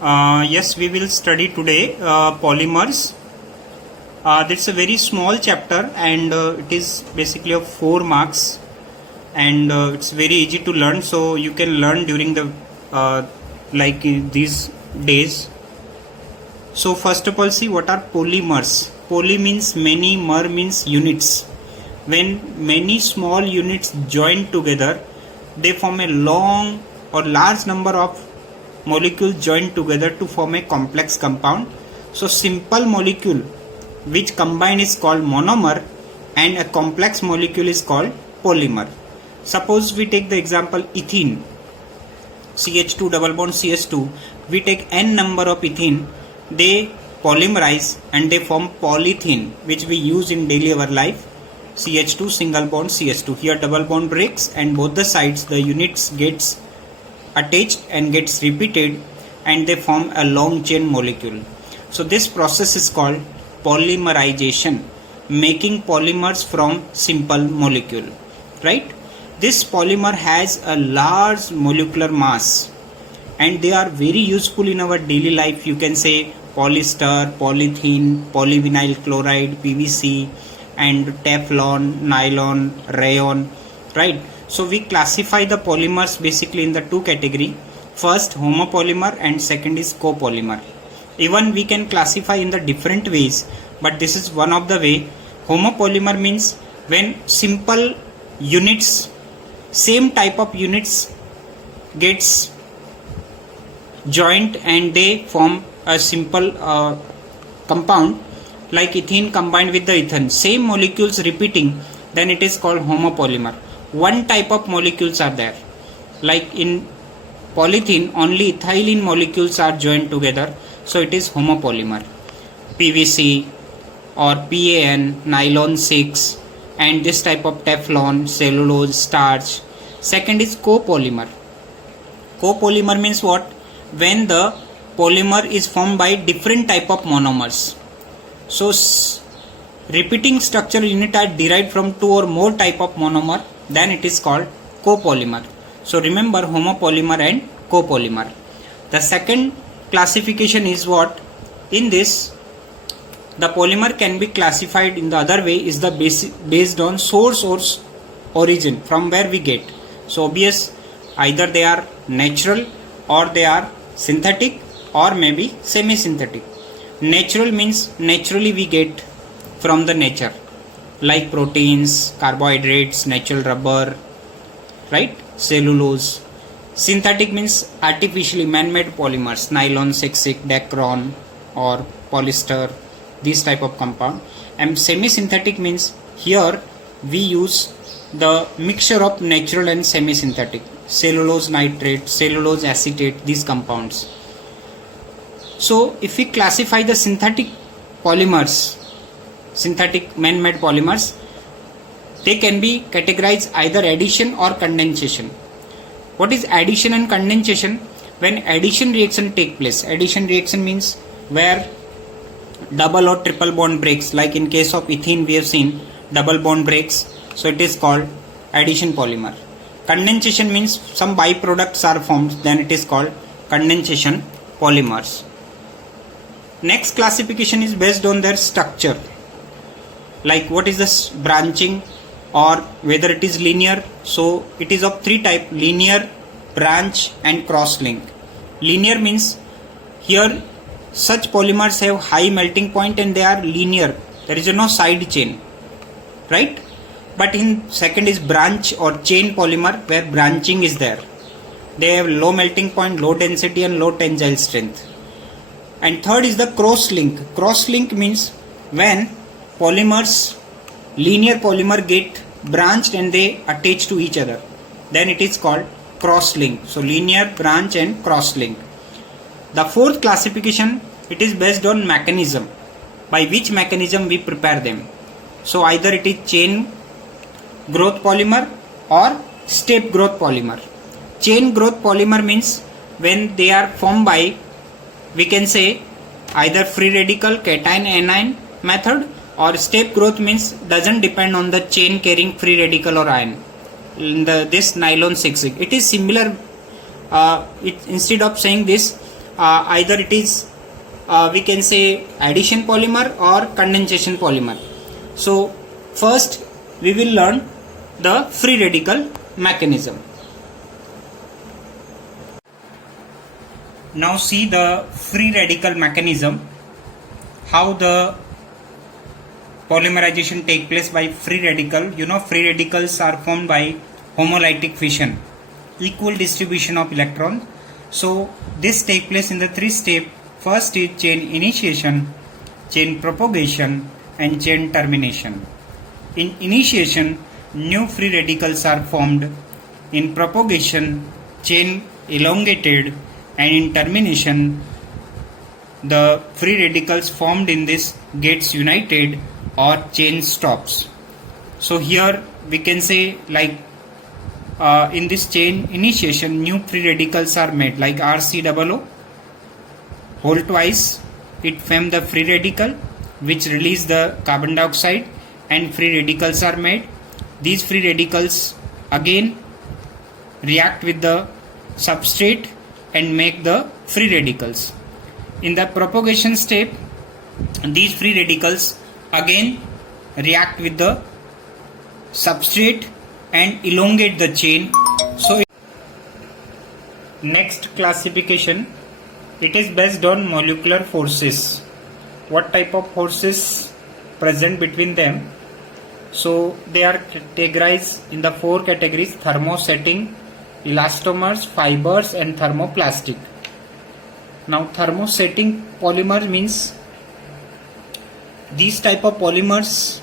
Yes, we will study today polymers. That's a very small chapter and it is basically of 4 marks and it's very easy to learn, so you can learn during the these days. So first of all, see what are polymers. Poly means many, mer means units. When many small units join together, they form a long or large number of molecules joined together to form a complex compound. So simple molecule which combine is called monomer and a complex molecule is called polymer. Suppose we take the example ethene, CH2 double bond CH2. We take n number of ethene, they polymerize and they form polythene, which we use in daily our life. CH2 single bond CH2. Here double bond breaks and both the sides the units gets attached and gets repeated and they form a long chain molecule. So this process is called polymerization, making polymers from simple molecule, right? This polymer has a large molecular mass and they are very useful in our daily life. You can say polyester, polythene, polyvinyl chloride, PVC and Teflon, nylon, rayon, right? So we classify the polymers basically in the two category. First homopolymer and second is copolymer. Even we can classify in the different ways, but this is one of the way. Homopolymer means when simple units, same type of units gets joined and they form a simple compound like ethene combined with the ethane, same molecules repeating, then it is called homopolymer. One type of molecules are there, like in polythene only ethylene molecules are joined together, so it is homopolymer. PVC or PAN, nylon 6 and this type of Teflon, cellulose, starch. Second is copolymer. Copolymer means what? When the polymer is formed by different type of monomers. So repeating structure unit are derived from two or more type of monomer, then it is called copolymer. So remember homopolymer and copolymer. The second classification is what? In this, the polymer can be classified in the other way is the based on source or origin, from where we get. So obvious, either they are natural or they are synthetic or maybe semi-synthetic. Natural means naturally we get from the nature, like proteins, carbohydrates, natural rubber, right? Cellulose. Synthetic means artificially man-made polymers, nylon 6, Dacron or polyester, these type of compound. And semi-synthetic means here we use the mixture of natural and semi-synthetic, cellulose nitrate, cellulose acetate, these compounds. So if we classify the synthetic polymers, synthetic man-made polymers, they can be categorized either addition or condensation. What is addition and condensation? When addition reaction take place, addition reaction means where double or triple bond breaks, like in case of ethene we have seen double bond breaks, so it is called addition polymer. Condensation means some byproducts are formed, then it is called condensation polymers. Next classification is based on their structure, like what is the branching or whether it is linear. So it is of three type: linear, branch and cross link. Linear means here such polymers have high melting point and they are linear, there is no side chain, right? But in second is branch or chain polymer where branching is there, they have low melting point, low density and low tensile strength. And third is the cross link. Cross link means when polymers, linear polymer get branched and they attach to each other, then it is called cross link. So linear, branch and cross link. The fourth classification, it is based on mechanism, by which mechanism we prepare them. So either it is chain growth polymer or step growth polymer. Chain growth polymer means when they are formed by, we can say either free radical cation anion method, or step growth means doesn't depend on the chain carrying free radical or ion. In this nylon 6, it is similar. Instead of saying this, either it is we can say addition polymer or condensation polymer. So first we will learn the free radical mechanism. Now see the free radical mechanism, how the polymerization take place by free radical. You know, free radicals are formed by homolytic fission, equal distribution of electrons. So this take place in the three steps. First is chain initiation, chain propagation and chain termination. In initiation, new free radicals are formed. In propagation, chain elongated, and in termination, the free radicals formed in this gets united or chain stops. So here we can say like in this chain initiation, new free radicals are made like RCOO whole twice. It form the free radical which release the carbon dioxide and free radicals are made. These free radicals again react with the substrate and make the free radicals. In the propagation step, these free radicals again react with the substrate and elongate the chain. So next classification, it is based on molecular forces. What type of forces present between them? So they are categorized in the four categories: thermosetting, elastomers, fibers and thermoplastic. Now thermosetting polymer means these type of polymers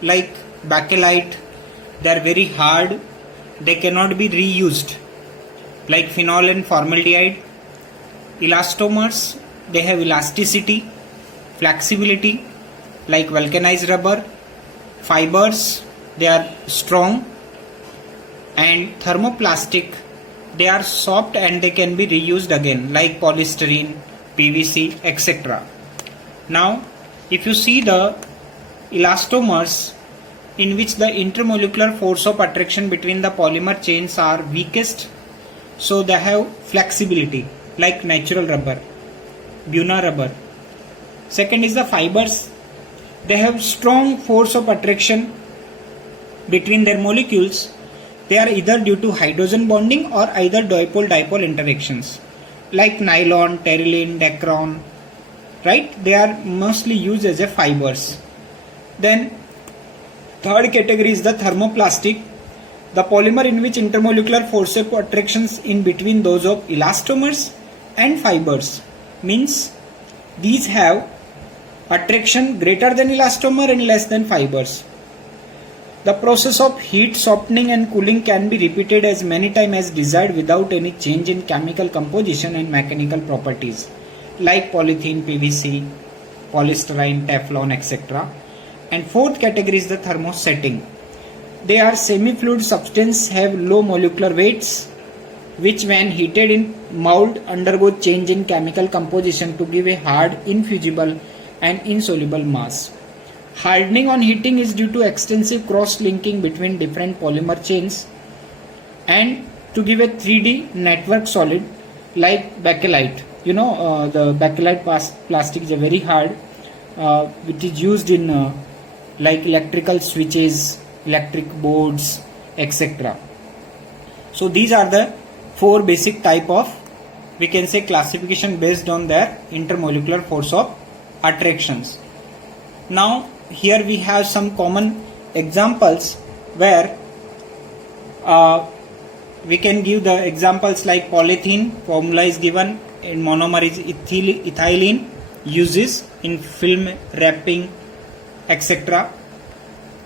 like bakelite, they are very hard, they cannot be reused, like phenol and formaldehyde. Elastomers, they have elasticity, flexibility, like vulcanized rubber. Fibers, they are strong. And thermoplastic, they are soft and they can be reused again, like polystyrene, PVC, etc. Now if you see the elastomers, in which the intermolecular force of attraction between the polymer chains are weakest, so they have flexibility like natural rubber, Buna rubber. Second is the fibers, they have strong force of attraction between their molecules. They are either due to hydrogen bonding or either dipole-dipole interactions, like nylon, terylene, dacron, right? They are mostly used as a fibers. Then third category is the thermoplastic, the polymer in which intermolecular force of attractions in between those of elastomers and fibers, means these have attraction greater than elastomer and less than fibers. The process of heat, softening and cooling can be repeated as many times as desired without any change in chemical composition and mechanical properties, like polythene, PVC, polystyrene, Teflon, etc. And fourth category is the thermosetting. They are semi-fluid substances, have low molecular weights, which when heated in mold undergo change in chemical composition to give a hard, infusible and insoluble mass. Hardening on heating is due to extensive cross-linking between different polymer chains and to give a 3D network solid like bakelite. You know, the bakelite plastic is a very hard, which is used in like electrical switches, electric boards, etc. So these are the four basic type of, we can say, classification based on their intermolecular force of attractions. Now here we have some common examples where we can give the examples like polythene, formula is given, and monomer is ethylene, uses in film wrapping, etc.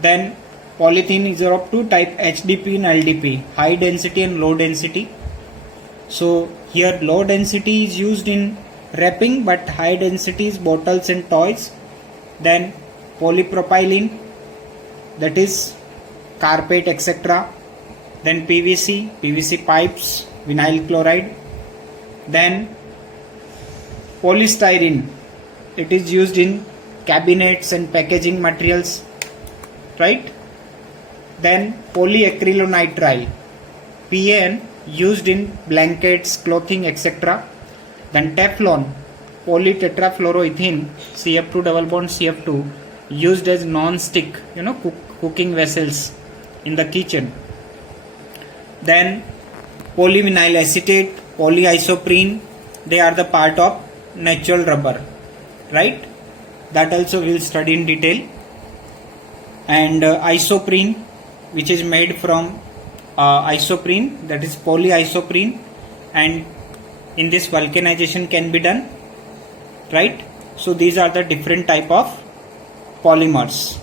Then polythene is of two type, HDP and LDP, high density and low density. So here low density is used in wrapping, but high density is bottles and toys. Then polypropylene, that is carpet, etc. Then PVC pipes, vinyl chloride. Then polystyrene, it is used in cabinets and packaging materials, right? Then polyacrylonitrile, PAN, used in blankets, clothing, etc. Then Teflon, polytetrafluoroethene, CF2 double bond CF2, used as non-stick, cooking vessels in the kitchen. Then polyvinyl acetate, polyisoprene, they are the part of natural rubber, right? That also we'll study in detail. And isoprene, which is made from isoprene, that is polyisoprene, and in this vulcanization can be done, right? So these are the different type of polymers.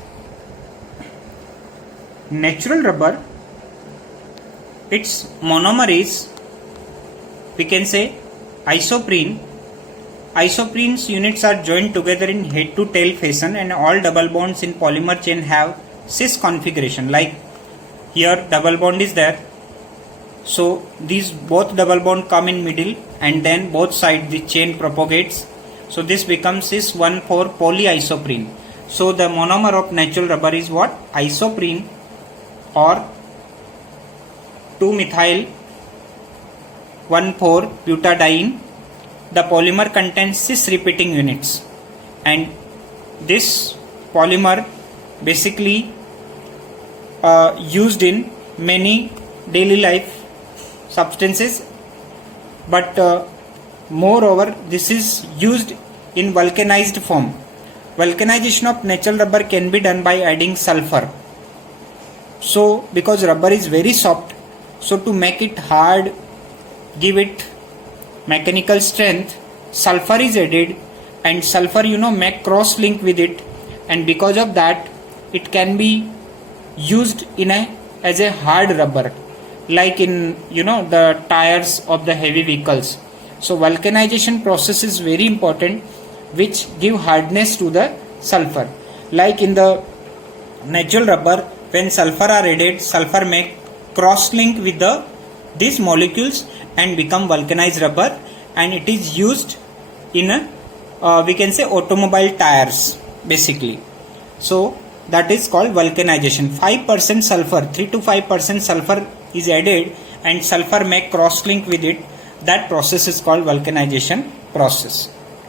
Natural rubber, its monomer is, we can say, isoprene. Isoprene's units are joined together in head to tail fashion, and all double bonds in polymer chain have cis configuration. Like here double bond is there, so these both double bond come in middle, and then both sides the chain propagates, so this becomes cis 1,4 polyisoprene. So the monomer of natural rubber is what? Isoprene or 2-methyl 1,4 butadiene. The polymer contains cis repeating units, and this polymer basically used in many daily life substances, but moreover this is used in vulcanized form. Vulcanization of natural rubber can be done by adding sulfur. So because rubber is very soft, so to make it hard, give it mechanical strength, sulfur is added, and sulfur make cross link with it, and because of that it can be used as a hard rubber, like in the tires of the heavy vehicles. So vulcanization process is very important, which give hardness to the sulfur. Like in the natural rubber, when sulfur are added, sulfur make cross link with these molecules and become vulcanized rubber, and it is used in we can say automobile tires basically. So that is called vulcanization. 5% sulfur, 3 to 5% sulfur is added, and sulfur make cross link with it. That process is called vulcanization process.